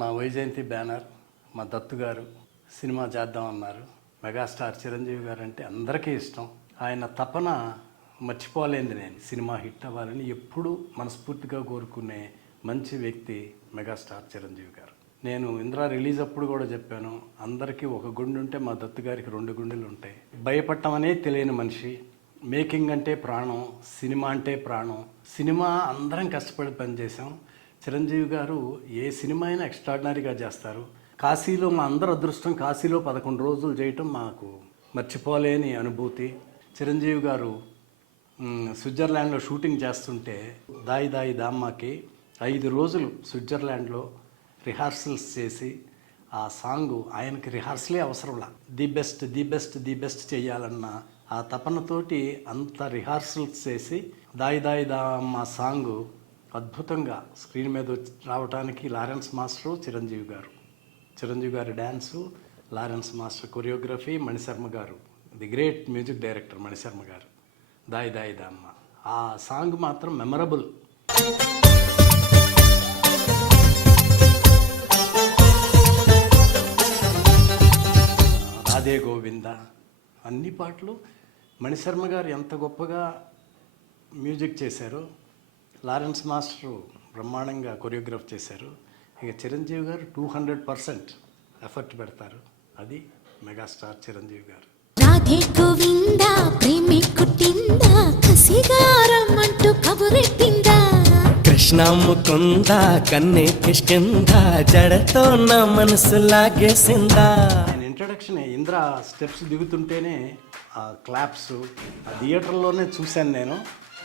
మా వైజయంతి బ్యానర్, మా దత్తు గారు సినిమా చేద్దామన్నారు. మెగాస్టార్ చిరంజీవి గారు అంటే అందరికీ ఇష్టం. ఆయన తపన మర్చిపోలేంది. నేను సినిమా హిట్ అవ్వాలని ఎప్పుడూ మనస్ఫూర్తిగా కోరుకునే మంచి వ్యక్తి మెగాస్టార్ చిరంజీవి గారు. నేను ఇంద్రా రిలీజ్ అప్పుడు కూడా చెప్పాను, అందరికీ ఒక గుండె ఉంటే మా దత్తు గారికి 2 గుండెలు ఉంటాయి. భయపడటం అనే తెలియని మనిషి. మేకింగ్ అంటే ప్రాణం, సినిమా అంటే ప్రాణం. సినిమా అందరం కష్టపడి పనిచేసాం. చిరంజీవి గారు ఏ సినిమా అయినా ఎక్స్ట్రాడినరీగా చేస్తారు. కాశీలో మా అందరి అదృష్టం, కాశీలో 11 రోజులు చేయటం మాకు మర్చిపోలేని అనుభూతి. చిరంజీవి గారు స్విట్జర్లాండ్లో షూటింగ్ చేస్తుంటే దాయి దాయి దామ్మాకి 5 రోజులు స్విట్జర్లాండ్లో రిహార్సల్స్ చేసి ఆ సాంగ్ ఆయనకి రిహార్సలే అవసరంలా, ది బెస్ట్ చేయాలన్న ఆ తపనతోటి అంత రిహార్సల్స్ చేసి దాయి దాయి దామ్మ సాంగ్ అద్భుతంగా స్క్రీన్ మీద రావడానికి లారెన్స్ మాస్టరు, చిరంజీవి గారి dance, Lawrence master choreography, Manisharma garu, the great music director Manisharma garu. దాయి దాయి దామ్మ ఆ సాంగ్ మాత్రం మెమరబుల్. రాధే గోవింద అన్ని పాటలు మణిశర్మ గారు ఎంత గొప్పగా మ్యూజిక్ చేశారో, లారెన్స్ మాస్టరు బ్రహ్మాండంగా కొరియోగ్రాఫ్ చేశారు. ఇక చిరంజీవి గారు 200% ఎఫర్ట్ పెడతారు. అది మెగాస్టార్ చిరంజీవి గారు. రాధే గోవింద ప్రేమి కుట్టిందా, కసిగారమంటూ కబురెట్టిందా, కృష్ణ ముకుంద కన్నే కిష్కింద, జడతో నా మనసు లాగేసిందా. ఆయన ఇంట్రడక్షన్ ఇంద్ర స్టెప్స్ దిగుతుంటేనే ఆ క్లాప్స్ ఆ థియేటర్లోనే చూశాను నేను.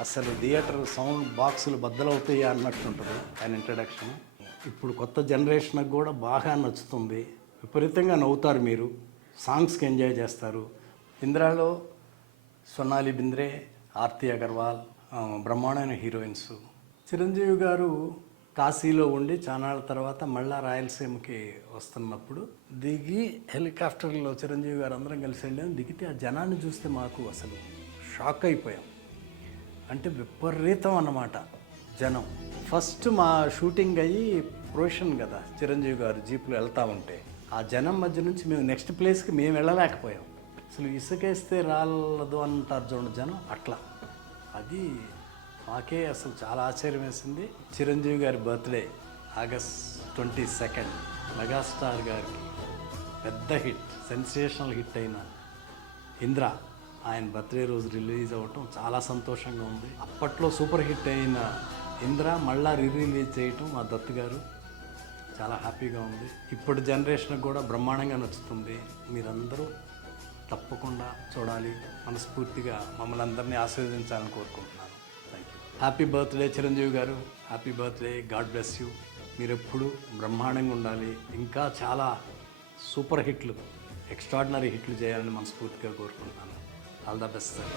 అసలు థియేటర్ సౌండ్ బాక్సులు బద్దలవుతాయి అన్నట్టుంటుంది ఆయన ఇంట్రడక్షన్. ఇప్పుడు కొత్త జనరేషన్కి కూడా బాగా నచ్చుతుంది. విపరీతంగా నవ్వుతారు మీరు, సాంగ్స్కి ఎంజాయ్ చేస్తారు. ఇంద్రాలో సొనాలి బింద్రే, ఆర్తి అగర్వాల్ బ్రహ్మాండమైన హీరోయిన్స్. చిరంజీవి గారు కాశీలో ఉండి చానాళ్ళ తర్వాత మళ్ళా రాయలసీమకి వస్తున్నప్పుడు దిగి హెలికాప్టర్లో చిరంజీవి గారు అందరం కలిసి వెళ్ళాం. దిగితే ఆ జనాన్ని చూస్తే మాకు అసలు షాక్ అయిపోయాం. అంటే విపరీతం అన్నమాట జనం. ఫస్ట్ మా షూటింగ్ అయ్యి ప్రొఫెషన్ కదా, చిరంజీవి గారు జీపులో వెళ్తూ ఉంటే ఆ జనం మధ్య నుంచి మేము నెక్స్ట్ ప్లేస్కి మేము వెళ్ళలేకపోయాం. అసలు ఇసుకేస్తే రాలదు అంటారు చూడండి జనం, అట్లా. అది మాకే అసలు చాలా ఆశ్చర్యం వేసింది. చిరంజీవి గారి బర్త్డే ఆగస్ట్ 22 మెగాస్టార్ గారికి పెద్ద హిట్, సెన్సేషనల్ హిట్ అయిన ఇంద్ర ఆయన బర్త్డే రోజు రిలీజ్ అవ్వటం చాలా సంతోషంగా ఉంది. అప్పట్లో సూపర్ హిట్ అయిన ఇంద్ర మళ్ళా రిలీజ్ చేయటం మా దత్తు గారు చాలా హ్యాపీగా ఉంది. ఇప్పుడు జనరేషన్కి కూడా బ్రహ్మాండంగా నచ్చుతుంది. మీరందరూ తప్పకుండా చూడాలి. మనస్ఫూర్తిగా మమ్మల్ని అందరినీ ఆశీర్వదించాలని కోరుకుంటున్నాను. Thank you. Happy birthday Chiranjeevi garu, happy birthday, God bless you. మీరు ఎప్పుడు బ్రహ్మాండంగా ఉండాలి. ఇంకా చాలా సూపర్ హిట్లు, ఎక్స్ట్రాడినరీ హిట్లు చేయాలని మనస్ఫూర్తిగా కోరుకుంటున్నాను. All the best sir.